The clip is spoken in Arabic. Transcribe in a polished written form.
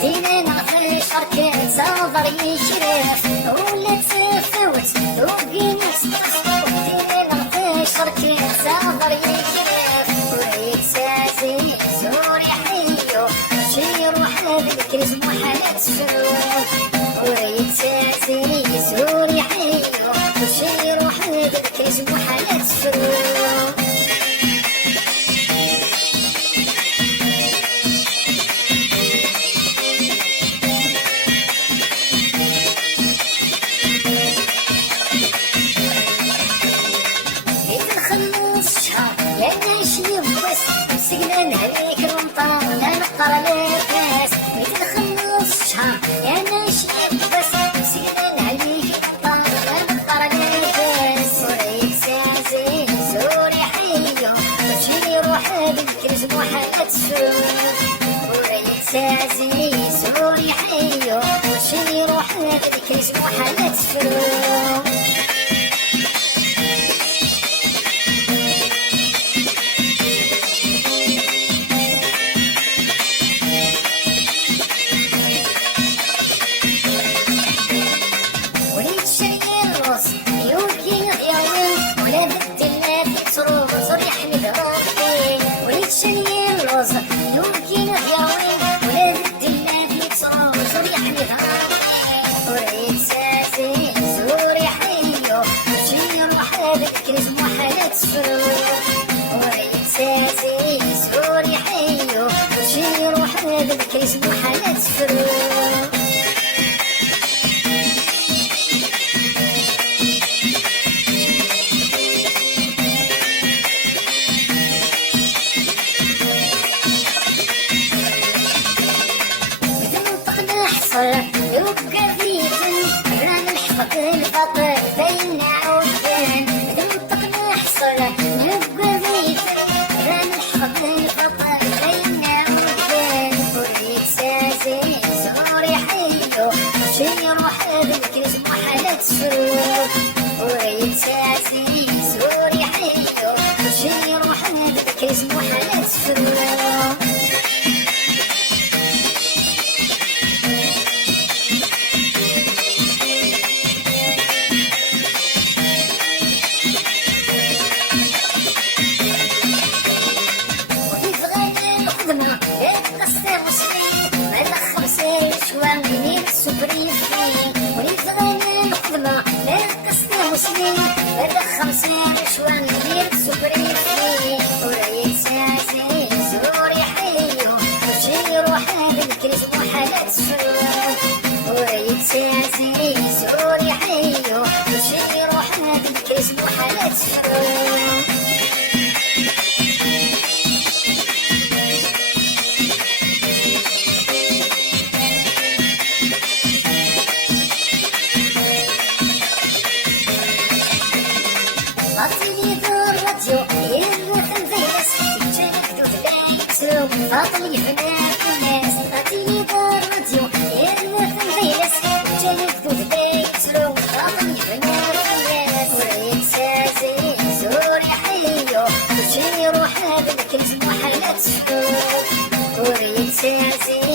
دينا نغفل شرك صغر يشرف ولا تفوت وبقينا ستخف دينا نغفل شرك صغر يشرف ويتسازي زوري حيو شي روح بالكرز محالة تفوت ويتسازي زوري حيو شي روح بالكرز محالة تفوت سقنا عليك المطاولة نقر لاباس ميت نخلص شهر يا ناشي بس سقنا عليك المطاولة نقر لاباس وريك سازي زوري حيو وشي روح بالكرز محالة تفوت وريك سازي زوري حيو وشي روح بالكرز محالة تفوت كرز محالة ويتسازي زوري حيو وشي روح بالكرز محالة وتنطق نحصر يبقى في فن رانا نحفظ الفطر بين عودان نبقى ذيك رانا نحفظ الفطر بين عودان ويتسازي زوري حيو وشي روح بالكرز محالة تفوت ويتسازي زوري حيو وشي روح بالكرز محالة تفوت هذا 50 شوان ندير سوبري فيه ويتسازي زوري حيو وشي روح بالكرز محالة تفوت ويتسازي زوري حيو وشي روح بالكرز محالة تفوت فاطل يفناك الناس غادي يدار راديو يرمث الفيلس جايب ذوب بيتسلو فاطل يفناك الناس ويتسازي زوري حيو وشي روح بالكرز محالة تفوت ويتسازي